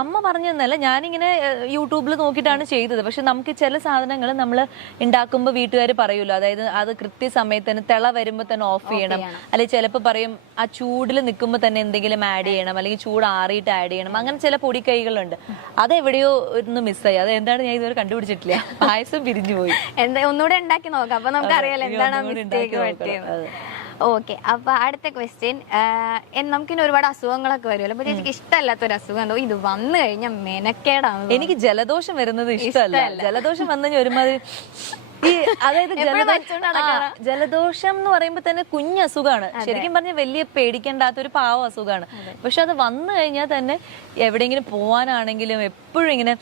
അമ്മ പറഞ്ഞതല്ല, ഞാനിങ്ങനെ യൂട്യൂബിൽ നോക്കിയിട്ടാണ് ചെയ്തത്. പക്ഷെ നമുക്ക് ചില സാധനങ്ങൾ നമ്മൾ ഉണ്ടാക്കുമ്പോൾ വീട്ടുകാർ പറയൂല്ലോ, അതായത് അത് കൃത്യസമയത്ത് തന്നെ തിള വരുമ്പോൾ തന്നെ ഓഫ് ചെയ്യണം, അല്ലെങ്കിൽ ചിലപ്പോൾ പറയും ആ ചൂടിൽ നിൽക്കുമ്പോൾ തന്നെ എന്തെങ്കിലും ആഡ് ചെയ്യണം, അല്ലെങ്കിൽ ചൂട് ആറിയിട്ട് ആഡ് ചെയ്യണം. അങ്ങനെ ചില പൊടിക്കൈകളുണ്ട്. അതെവിടെയോ ഒന്ന് മിസ്സായി. അത് എന്താണ് ഞാൻ ഇതുവരെ കണ്ടുപിടിച്ചിട്ടില്ല. പായസം പിരിഞ്ഞു പോയി. എന്താ ഒന്നുകൂടെ ഉണ്ടാക്കി നോക്കാം, അപ്പൊ നമുക്ക് അറിയാലോ എന്താണ് മിസ്റ്റേക്ക് പറ്റിയത്. ഓക്കെ, അപ്പൊ അടുത്ത ക്വസ്റ്റ്യൻ, നമുക്കിനി ഒരുപാട് അസുഖങ്ങളൊക്കെ വരുമല്ലോ. അപ്പൊ ചേച്ചിക്ക് ഇഷ്ടമല്ലാത്തൊരു അസുഖം എന്തോ? ഇത് വന്നു കഴിഞ്ഞാൽ മെനക്കേടാണ്. എനിക്ക് ജലദോഷം വരുന്നത് ഇഷ്ടമല്ല. ജലദോഷം വന്നു കഴിഞ്ഞാൽ ഒരുമാതിരി അതായത് ജലദോഷം എന്ന് പറയുമ്പോ തന്നെ കുഞ്ഞ് അസുഖമാണ്. ശരിക്കും പറഞ്ഞാൽ വലിയ പേടിക്കേണ്ടാത്ത ഒരു പാവ അസുഖമാണ്. പക്ഷെ അത് വന്നു കഴിഞ്ഞാൽ തന്നെ എവിടെയെങ്കിലും പോവാനാണെങ്കിലും എപ്പോഴും ഇങ്ങനെ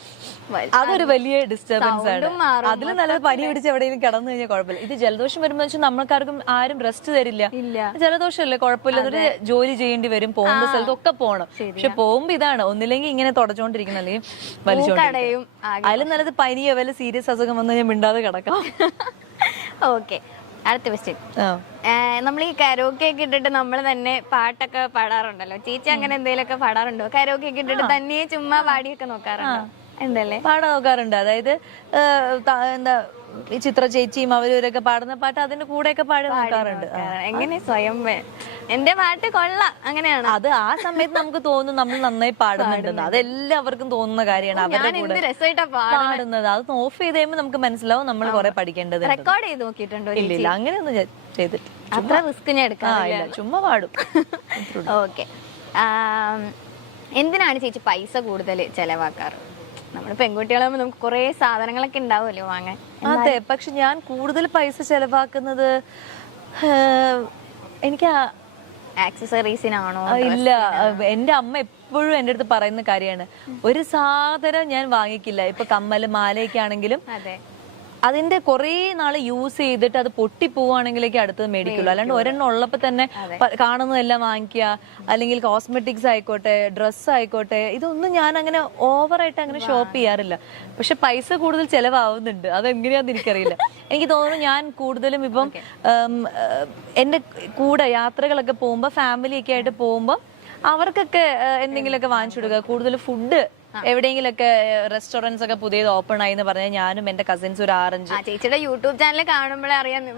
അതൊരു വലിയ ഡിസ്റ്റർബൻസ് ആണ്. അതിൽ നല്ലത് പനി പിടിച്ച് എവിടെയെങ്കിലും കിടന്നു കഴിഞ്ഞാൽ കുഴപ്പമില്ല. ഇത് ജലദോഷം വരുമ്പോ വെച്ചാൽ നമ്മൾക്കാർക്കും ആരും റെസ്റ്റ് തരില്ല. ജലദോഷമല്ലേ, കുഴപ്പമില്ല, ഒരു ജോലി ചെയ്യേണ്ടി വരും, പോകുന്ന സ്ഥലത്തൊക്കെ പോകണം. പക്ഷെ പോകുമ്പോ ഇതാണ്, ഒന്നില്ലെങ്കിൽ ഇങ്ങനെ തുടച്ചോണ്ടിരിക്കുന്ന, അല്ലെങ്കിൽ വലിച്ചോണ്ടിരിക്കും. അതിലും നല്ലത് പനിയോ വല്ല സീരിയസ് അസുഖം വന്നു കഴിഞ്ഞാൽ മിണ്ടാതെ കിടക്കാം. ഓക്കെ, അടുത്ത ക്വസ്റ്റ്യൻ. നമ്മൾ ഈ കരോക്കെ ഒക്കെ ഇട്ടിട്ട് നമ്മൾ തന്നെ പാട്ടൊക്കെ പാടാറുണ്ടല്ലോ. ചേച്ചി അങ്ങനെ എന്തെങ്കിലുമൊക്കെ പാടാറുണ്ടോ? കരോക്കെ ഒക്കെ ഇട്ടിട്ട് തന്നെ ചുമ്മാ പാടിയൊക്കെ നോക്കാറുണ്ടോ? എന്തല്ലേ പാടാൻ നോക്കാറുണ്ട്. അതായത് എന്താ ഈ ചിത്ര ചേച്ചിയും അവരൊക്കെ പാടുന്ന പാട്ട് അതിന്റെ കൂടെയൊക്കെ പാടി നോക്കാറുണ്ട്. എങ്ങനെ സ്വയം എന്റെ പാട്ട് കൊള്ളാം അങ്ങനെയാണ്? അത് ആ സമയത്ത് നമുക്ക് തോന്നും നമ്മൾ നന്നായി പാടുന്നുണ്ടെന്ന്. അതെല്ലാവർക്കും തോന്നുന്ന കാര്യമാണ്. അവരുടെ കൂടെ പാടുന്നത് അത് ഓഫ് ചെയ്ത് കഴിയുമ്പോൾ നമുക്ക് മനസ്സിലാവും നമ്മൾ കുറെ പഠിക്കേണ്ടത്. റെക്കോർഡ് ചെയ്ത് നോക്കിയിട്ടുണ്ടോ? ഇല്ല, അങ്ങനെയൊന്നും ചെയ്തിട്ട് അത്ര റിസ്ക് ഞാൻ എടുക്കാറില്ല, ചുമ്മാ പാടും. ഓക്കെ, എന്തിനാണ് ചേച്ചി പൈസ കൂടുതൽ ചെലവാക്കാറ്? നമ്മള് പെൺകുട്ടികളാകുമ്പോ നമുക്ക് കുറെ സാധനങ്ങളൊക്കെ ഉണ്ടാവുമല്ലോ വാങ്ങാൻ. അതെ, പക്ഷെ ഞാൻ കൂടുതൽ പൈസ ചെലവാക്കുന്നത് എനിക്ക് ആക്സസറീസിനാണോ? ഇല്ല, എന്റെ അമ്മ എപ്പോഴും എന്റെ അടുത്ത് പറയുന്ന കാര്യമാണ്, ഒരു സാധനം ഞാൻ വാങ്ങിക്കില്ല. ഇപ്പൊ കമ്മല് മാലയൊക്കെ ആണെങ്കിലും അതിന്റെ കുറെ നാള് യൂസ് ചെയ്തിട്ട് അത് പൊട്ടിപ്പോവാണെങ്കിലേക്ക് അടുത്തത് മേടിക്കുള്ളൂ. അല്ലാണ്ട് ഒരെണ്ണം ഉള്ളപ്പോ തന്നെ കാണുന്നതെല്ലാം വാങ്ങിക്കുക, അല്ലെങ്കിൽ കോസ്മെറ്റിക്സ് ആയിക്കോട്ടെ, ഡ്രസ്സ് ആയിക്കോട്ടെ, ഇതൊന്നും ഞാൻ അങ്ങനെ ഓവറായിട്ട് അങ്ങനെ ഷോപ്പ് ചെയ്യാറില്ല. പക്ഷെ പൈസ കൂടുതൽ ചെലവാവുന്നുണ്ട്. അതെങ്ങനെയാന്ന് എനിക്കറിയില്ല. എനിക്ക് തോന്നുന്നു ഞാൻ കൂടുതലും ഇപ്പം എന്റെ കൂടെ യാത്രകളൊക്കെ പോകുമ്പോ, ഫാമിലിയൊക്കെ ആയിട്ട് പോകുമ്പോ അവർക്കൊക്കെ എന്തെങ്കിലുമൊക്കെ വാങ്ങിച്ചു കൊടുക്കുക. കൂടുതൽ ഫുഡ് എവിടെയെങ്കിലൊക്കെ റെസ്റ്റോറൻറ്റ്സ് ഒക്കെ പുതിയത് ഓപ്പൺ ആയി എന്ന് പറഞ്ഞാൽ ഞാനും എന്റെ കസിൻസ് ഒരു 6-5 ചേച്ചിയുടെ യൂട്യൂബ് ചാനൽ കാണുമ്പോഴേ അറിയാം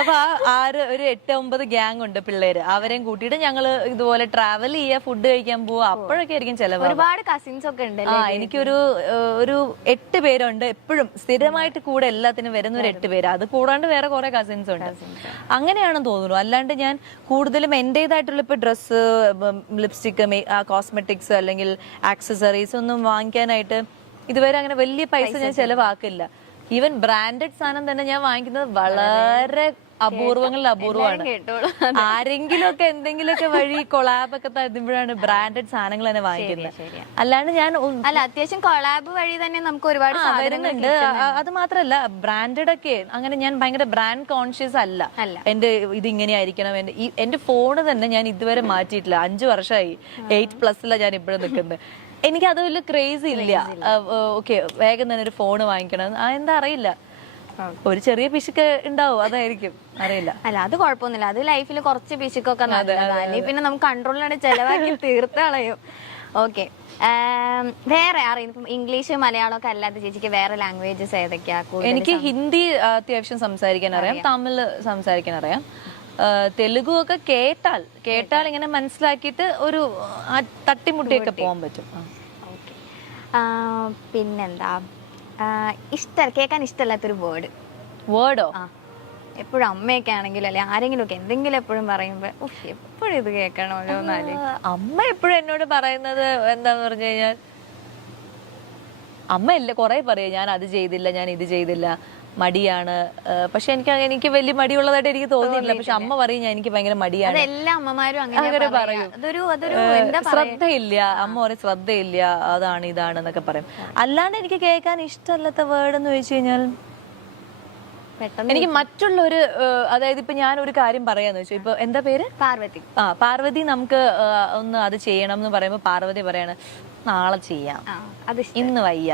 അപ്പൊ ഒരു 8-9 ഗ്യാങ് ഉണ്ട് പിള്ളേര്. അവരെയും കൂട്ടിയിട്ട് ഞങ്ങള് ഇതുപോലെ ട്രാവൽ ചെയ്യുക, ഫുഡ് കഴിക്കാൻ പോവുക. അപ്പോഴൊക്കെ ആയിരിക്കും ചെലവ്. ഒരുപാട് കസിൻസ് ഒക്കെ ഉണ്ട്. എനിക്കൊരു 8 പേരുണ്ട് എപ്പോഴും സ്ഥിരമായിട്ട് കൂടെ എല്ലാത്തിനും വരുന്ന ഒരു 8 പേര്. അത് കൂടാണ്ട് വേറെ കുറെ കസിൻസ് ഉണ്ട്. അങ്ങനെയാണെന്ന് തോന്നുന്നു. അല്ലാണ്ട് ഞാൻ കൂടുതലും എന്റേതായിട്ടുള്ള ഇപ്പൊ ഡ്രസ്സ്, ലിപ്സ്റ്റിക്, കോസ്മെറ്റിക്സ് അല്ലെങ്കിൽ ആക്സസറീസ് ഒന്നും വാങ്ങിക്കാനായിട്ട് ഇതുവരെ അങ്ങനെ വലിയ പൈസ ഞാൻ ചെലവാക്കില്ല. ഈവൻ ബ്രാൻഡഡ് സാധനം തന്നെ ഞാൻ വാങ്ങിക്കുന്നത് വളരെ അപൂർവങ്ങളിൽ അപൂർവമാണ്. ആരെങ്കിലും ഒക്കെ എന്തെങ്കിലുമൊക്കെ വഴി കൊളാബൊക്കെ തരുമ്പോഴാണ് ബ്രാൻഡഡ് സാധനങ്ങൾ തന്നെ വാങ്ങിക്കുന്നത്. അല്ലാണ്ട് ഞാൻ അത്യാവശ്യം കൊളാബ് വഴി തന്നെ നമുക്ക് ഒരുപാട് വരുന്നുണ്ട്. അത് മാത്രല്ല, ബ്രാൻഡഡ് ഒക്കെ അങ്ങനെ ഞാൻ ഭയങ്കര ബ്രാൻഡ് കോൺഷ്യസ് അല്ല. എന്റെ ഇത് ഇങ്ങനെ ആയിരിക്കണം. എന്റെ ഫോണ് തന്നെ ഞാൻ ഇതുവരെ മാറ്റിയിട്ടില്ല. 5 വർഷമായി. 8+ ഞാൻ ഇപ്പോഴും നിൽക്കുന്നത്. എനിക്ക് അത് വലിയ ക്രേസ് ഇല്ല. ഓക്കെ, വേഗം തന്നെ ഒരു ഫോണ് വാങ്ങിക്കണം, എന്താ അറിയില്ല, ഒരു ചെറിയ പിശുക്ക് ഉണ്ടാവും, അതായിരിക്കും, അറിയില്ല. അല്ല, അത് കുഴപ്പമൊന്നുമില്ല. അത് ലൈഫിൽ കുറച്ച് പിശുക്കൊക്കെ നല്ലതാണ്. പിന്നെ നമുക്ക് കൺട്രോളിലാണ് ചെലവാക്കി തീർത്ത് കളയും. ഓക്കെ, വേറെ അറിയുന്നു ഇപ്പം ഇംഗ്ലീഷ് മലയാളം ഒക്കെ അല്ലാതെ ചേച്ചിക്ക് വേറെ ലാംഗ്വേജസ് ഏതൊക്കെയാ? എനിക്ക് ഹിന്ദി അത്യാവശ്യം സംസാരിക്കാൻ അറിയാം, തമിഴ് സംസാരിക്കാൻ അറിയാം, തെലുഗു ഒക്കെ കേട്ടാൽ ഇങ്ങനെ മനസ്സിലാക്കിയിട്ട് ഒരു തട്ടിമുട്ടിയൊക്കെ പോകാൻ പറ്റും. പിന്നെന്താ കേൾക്കാൻ ഇഷ്ടമല്ലാത്തൊരു വേർഡോ? എപ്പോഴും അമ്മയൊക്കെ ആണെങ്കിലും അല്ലെ ആരെങ്കിലും ഒക്കെ എന്തെങ്കിലും എപ്പോഴും പറയുമ്പോ എപ്പോഴും ഇത് കേൾക്കണമല്ലോ. അമ്മ എപ്പോഴും എന്നോട് പറയുന്നത് എന്താന്ന് പറഞ്ഞു കഴിഞ്ഞാൽ, അമ്മ കുറെ പറയും ഞാൻ അത് ചെയ്തില്ല, ഞാൻ ഇത് ചെയ്തില്ല, മടിയാണ്. പക്ഷെ എനിക്ക് വലിയ മടിയുള്ളതായിട്ട് എനിക്ക് തോന്നിയില്ല. പക്ഷെ അമ്മ പറയും എനിക്ക് ഭയങ്കര മടിയാണ്. എല്ലാ അമ്മമാരും അങ്ങനെ പറയും. ശ്രദ്ധയില്ല, അമ്മ പറയും ശ്രദ്ധയില്ല, അതാണ് ഇതാണ് എന്നൊക്കെ പറയും. അല്ലാണ്ട് എനിക്ക് കേൾക്കാൻ ഇഷ്ടമല്ലാത്ത വേർഡ് എന്ന് ചോദിച്ചു കഴിഞ്ഞാൽ, എനിക്ക് മറ്റുള്ളൊരു, അതായത് ഇപ്പൊ ഞാൻ ഒരു കാര്യം പറയാന്ന് വെച്ചു, ഇപ്പൊ എന്താ പേര്? പാർവതി. പാർവതി, നമുക്ക് ഒന്ന് അത് ചെയ്യണം എന്ന് പറയുമ്പോ പാർവതി പറയാണ് നാളെ ചെയ്യാം, ഇന്ന് വയ്യ.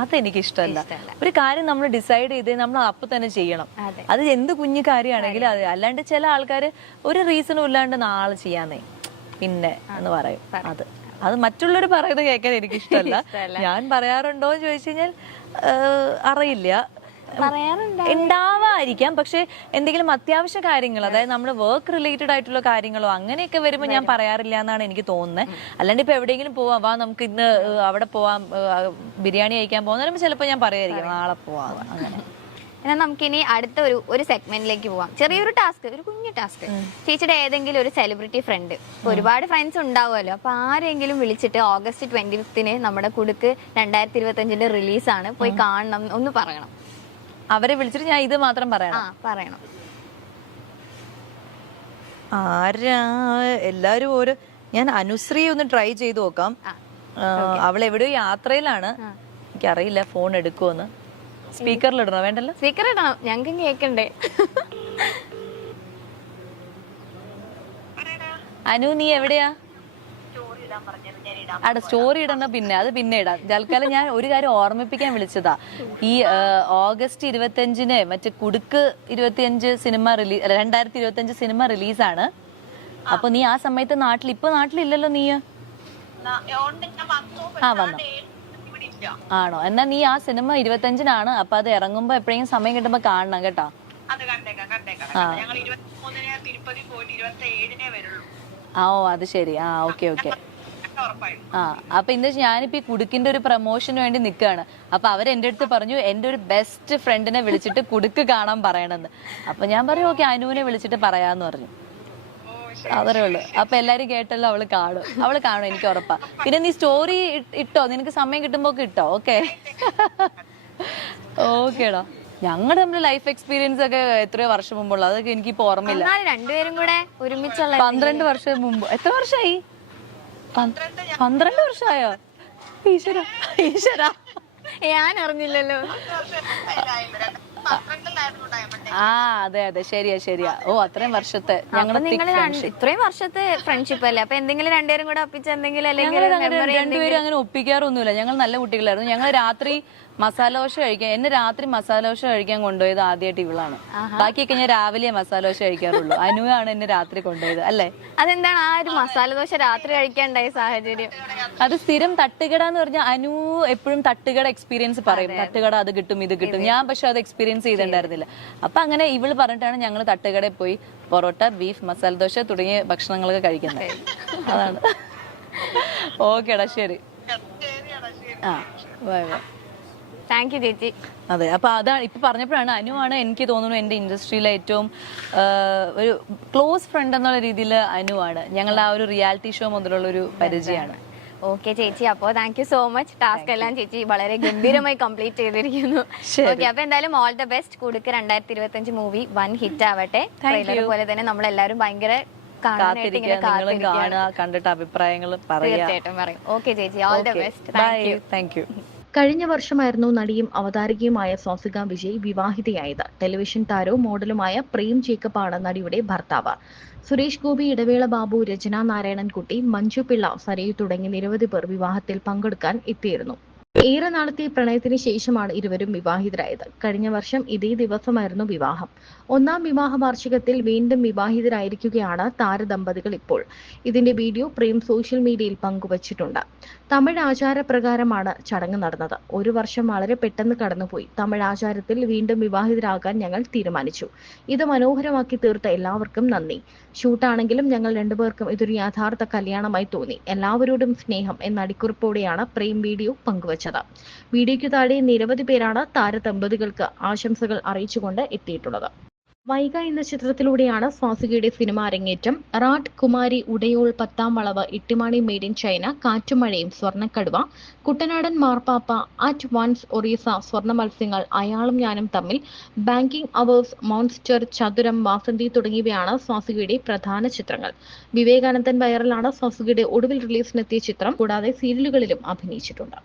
അതെനിക്ക് ഇഷ്ടമല്ല. ഒരു കാര്യം നമ്മൾ ഡിസൈഡ് ചെയ്ത് നമ്മൾ അപ്പൊ തന്നെ ചെയ്യണം. അത് എന്ത് കുഞ്ഞു കാര്യമാണെങ്കിലും അത്. അല്ലാണ്ട് ചില ആൾക്കാര് ഒരു റീസണും ഇല്ലാണ്ട് നാളെ ചെയ്യാന്നേ പിന്നെ എന്ന് പറയും. അത് അത് മറ്റുള്ളവർ പറയുന്നത് കേൾക്കാൻ എനിക്ക് ഇഷ്ടമല്ല. ഞാൻ പറയാറുണ്ടോ എന്ന് ചോദിച്ചു കഴിഞ്ഞാൽ അറിയില്ല, ഉണ്ടാവായിരിക്കാം. പക്ഷെ എന്തെങ്കിലും അത്യാവശ്യ കാര്യങ്ങൾ, അതായത് നമ്മുടെ വർക്ക് റിലേറ്റഡ് ആയിട്ടുള്ള കാര്യങ്ങളോ അങ്ങനെയൊക്കെ വരുമ്പോൾ ഞാൻ പറയാറില്ല എന്നാണ് എനിക്ക് തോന്നുന്നത്. അല്ലാണ്ട് ഇപ്പൊ എവിടെയെങ്കിലും പോവാം, വാ നമുക്ക് ഇന്ന് അവിടെ പോവാം, ബിരിയാണി കഴിക്കാൻ പോകുന്ന ചിലപ്പോൾ ഞാൻ പറയായിരിക്കും നാളെ പോവാം അങ്ങനെ. എന്നാൽ നമുക്കിനി അടുത്ത ഒരു സെഗ്മെന്റിലേക്ക് പോവാം. ചെറിയൊരു ടാസ്ക്, ഒരു കുഞ്ഞു ടാസ്ക്. ചേച്ചിയുടെ ഏതെങ്കിലും ഒരു സെലിബ്രിറ്റി ഫ്രണ്ട്, ഒരുപാട് ഫ്രണ്ട്സ് ഉണ്ടാവുമല്ലോ, അപ്പൊ ആരെങ്കിലും വിളിച്ചിട്ട് August 25 നമ്മുടെ കുടുക്ക് 2025 റിലീസാണ്, പോയി കാണണം ഒന്ന് പറയണം. അവരെ വിളിച്ചിട്ട് ഞാൻ ഇത് മാത്രം പറയണം. ആരാ? എല്ലാരും ഓരോ, ഞാൻ അനുശ്രീ ഒന്ന് ട്രൈ ചെയ്ത് നോക്കാം. അവൾ എവിടെയോ യാത്രയിലാണ്, എനിക്കറിയില്ല ഫോൺ എടുക്കുമെന്ന്. സ്പീക്കറിൽ ഇടണോ? വേണ്ടല്ലോ, സ്പീക്കർ ഇടണം, ഞങ്ങൾക്ക് കേക്കണ്ടേ. അനു നീ എവിടെയാ? അവിടെ സ്റ്റോറി ഇടണ അത് പിന്നെ ഇടാം. തൽക്കാലം ഞാൻ ഒരു കാര്യം ഓർമ്മിപ്പിക്കാൻ വിളിച്ചതാ. ഈ August 25 മറ്റേ കുടുക്ക് 25 സിനിമ 2025 സിനിമ റിലീസാണ്. അപ്പൊ നീ ആ സമയത്ത് ഇപ്പൊ നാട്ടിലില്ലല്ലോ നീ? വന്നോ? ആണോ? എന്നാ നീ ആ സിനിമ 25 അപ്പൊ അത് ഇറങ്ങുമ്പോ എപ്പോഴെങ്കിലും സമയം കിട്ടുമ്പോ കാണണം കേട്ടോ. അത് ശരി. ഓക്കെ. അപ്പൊ ഇന്ന് ഞാനിപ്പോ ഈ കുടുക്കിന്റെ ഒരു പ്രൊമോഷന് വേണ്ടി നിൽക്കുകയാണ്. അപ്പൊ അവരെന്റെ അടുത്ത് പറഞ്ഞു എന്റെ ഒരു ബെസ്റ്റ് ഫ്രണ്ടിനെ വിളിച്ചിട്ട് കുടുക്ക് കാണാൻ പറയണമെന്ന്. അപ്പൊ ഞാൻ പറയും ഓക്കെ, അനുവിനെ വിളിച്ചിട്ട് പറയാന്ന് പറഞ്ഞു. അതേ ഉള്ളു. അപ്പൊ എല്ലാരും കേട്ടല്ലോ, അവള് കാണും എനിക്ക് ഉറപ്പാ. പിന്നെ നീ സ്റ്റോറി ഇട്ടോ, നിനക്ക് സമയം കിട്ടുമ്പോ ഇട്ടോ. ഓക്കേടാ. ഞങ്ങളുടെ നമ്മുടെ ലൈഫ് എക്സ്പീരിയൻസ് ഒക്കെ എത്രയോ വർഷം മുമ്പുള്ള, അതൊക്കെ എനിക്കിപ്പോ ഓർമ്മയില്ല. രണ്ടുപേരും കൂടെ ഒരുമിച്ചുള്ള 12 വർഷം മുമ്പ്. എത്ര വർഷമായി? 12 വർഷമായോ? ഈശ്വര ഞാൻ അറിഞ്ഞില്ലല്ലോ. അതെ ശരിയാ. അത്രയും വർഷത്തെ ഇത്രയും വർഷത്തെ ഫ്രണ്ട്ഷിപ്പ് അല്ലേ? അപ്പൊ എന്തെങ്കിലും രണ്ടുപേരും കൂടെ ഒപ്പിച്ച് എന്തെങ്കിലും, അല്ലെങ്കിൽ രണ്ടുപേരും അങ്ങനെ ഒപ്പിക്കാറൊന്നുമില്ല. ഞങ്ങൾ നല്ല കുട്ടികളായിരുന്നു. ഞങ്ങൾ രാത്രി മസാല ദോശ കഴിക്കാൻ, എന്നെ രാത്രി മസാല ദോശ കഴിക്കാൻ കൊണ്ടുപോയത് ആദ്യമായിട്ട് ഇവളാണ്. ബാക്കിയൊക്കെ ഞാൻ രാവിലെ മസാല ദോശ കഴിക്കാറുള്ളൂ. അനുവാണ് എന്നെ രാത്രി കൊണ്ടുപോയത്. അല്ലേ? അതെന്താണ് ആ ഒരു മസാല ദോശ രാത്രി കഴിക്കാണ്ടായ സാഹചര്യം? അത് സ്ഥിരം തട്ടുകട എന്ന് പറഞ്ഞാൽ അനു എപ്പോഴും തട്ടുകട എക്സ്പീരിയൻസ് പറയും. തട്ടുകട അത് കിട്ടും ഇത് കിട്ടും. ഞാൻ പക്ഷെ അത് എക്സ്പീരിയൻസ് ചെയ്തിട്ടുണ്ടായിരുന്നില്ല. അപ്പൊ അങ്ങനെ ഇവള് പറഞ്ഞിട്ടാണ് ഞങ്ങൾ തട്ടുകടയിൽ പോയി പൊറോട്ട, ബീഫ്, മസാല ദോശ തുടങ്ങിയ ഭക്ഷണങ്ങളൊക്കെ കഴിക്കുന്നത്. അതാണ്. ഓക്കേടാ, ശരി. ബൈ. താങ്ക് യു ചേച്ചി. അതെ, അപ്പൊ അതാണ് ഇപ്പൊ പറഞ്ഞപ്പോഴാണ് അനുവാണ് എനിക്ക് തോന്നുന്നു എന്റെ ഇൻഡസ്ട്രിയിലെ ഏറ്റവും ഒരു ക്ലോസ് ഫ്രണ്ട് എന്നുള്ള രീതിയിൽ അനുവാണ്. ഞങ്ങളുടെ ആ ഒരു റിയാലിറ്റി ഷോ മുതലുള്ള ഒരു പരിചയമാണ്. ഓക്കെ ചേച്ചി, അപ്പോ thank you so much. Task എല്ലാം ചേച്ചി വളരെ ഗംഭീരമായി കംപ്ലീറ്റ് ചെയ്തിരിക്കുന്നു. ഓക്കെ, അപ്പൊ എന്തായാലും all the best. Kudukku 2025 movie 1 hit ആവട്ടെ. പോലെ തന്നെ നമ്മളെല്ലാരും ഭയങ്കര കണ്ടിട്ട് അഭിപ്രായങ്ങൾ തീർച്ചയായിട്ടും പറയും. ഓക്കെ ചേച്ചി, all the best. Thank you. കഴിഞ്ഞ വർഷമായിരുന്നു നടിയും അവതാരകയുമായ സ്വാസിക വിജയ് വിവാഹിതയായത്. ടെലിവിഷൻ താരവും മോഡലുമായ പ്രേം ജേക്കബ് ആണ് നടിയുടെ ഭർത്താവ്. സുരേഷ് ഗോപി, ഇടവേള ബാബു, രചന നാരായണൻകുട്ടി, മഞ്ജു പിള്ള, സരയു തുടങ്ങി നിരവധി പേർ വിവാഹത്തിൽ പങ്കെടുക്കാൻ എത്തിയിരുന്നു. ഏറെ നാളത്തെ പ്രണയത്തിന് ശേഷമാണ് ഇരുവരും വിവാഹിതരായത്. കഴിഞ്ഞ വർഷം ഇതേ ദിവസമായിരുന്നു വിവാഹം. 1ാം വിവാഹ വാർഷികത്തിൽ വീണ്ടും വിവാഹിതരായിരിക്കുകയാണ് താരദമ്പതികൾ ഇപ്പോൾ. ഇതിന്റെ വീഡിയോ പ്രേം സോഷ്യൽ മീഡിയയിൽ പങ്കുവച്ചിട്ടുണ്ട്. തമിഴ് ആചാരപ്രകാരമാണ് ചടങ്ങ് നടന്നത്. 1 വർഷം വളരെ പെട്ടെന്ന് കടന്നുപോയി. തമിഴ് ആചാരത്തിൽ വീണ്ടും വിവാഹിതരാകാൻ ഞങ്ങൾ തീരുമാനിച്ചു. ഇത് മനോഹരമാക്കി തീർത്ത എല്ലാവർക്കും നന്ദി. ഷൂട്ടാണെങ്കിലും ഞങ്ങൾ രണ്ടുപേർക്കും ഇതൊരു യഥാർത്ഥ കല്യാണമായി തോന്നി. എല്ലാവരോടും സ്നേഹം എന്ന അടിക്കുറിപ്പോടെയാണ് പ്രേം വീഡിയോ പങ്കുവച്ചത്. വീഡിയോയ്ക്ക് താഴെ നിരവധി പേരാണ് താരദമ്പതികൾക്ക് ആശംസകൾ അറിയിച്ചുകൊണ്ട് എത്തിയിട്ടുള്ളത്. വൈഗ എന്ന ചിത്രത്തിലൂടെയാണ് സ്വാസികയുടെ സിനിമ അരങ്ങേറ്റം. റാട്ട്, കുമാരി, ഉടയോൾ, 10ാം വളവ്, ഇട്ടിമാണി, മെയ്ഡ് ഇൻ ചൈന, കാറ്റുമഴയും, സ്വർണ്ണക്കടുവ, കുട്ടനാടൻ മാർപ്പാപ്പ, അറ്റ് വൺസ്, ഒറീസ, സ്വർണ്ണ മത്സ്യങ്ങൾ, അയാളും ഞാനും തമ്മിൽ, ബാങ്കിംഗ് അവേഴ്സ്, മോൺസ്റ്റർ, ചതുരം, വാസന്തി തുടങ്ങിയവയാണ് സ്വാസികയുടെ പ്രധാന ചിത്രങ്ങൾ. വിവേകാനന്ദൻ വൈറലാണ് സ്വാസികയുടെ ഒടുവിൽ റിലീസിനെത്തിയ ചിത്രം. കൂടാതെ സീരിയലുകളിലും അഭിനയിച്ചിട്ടുണ്ട്.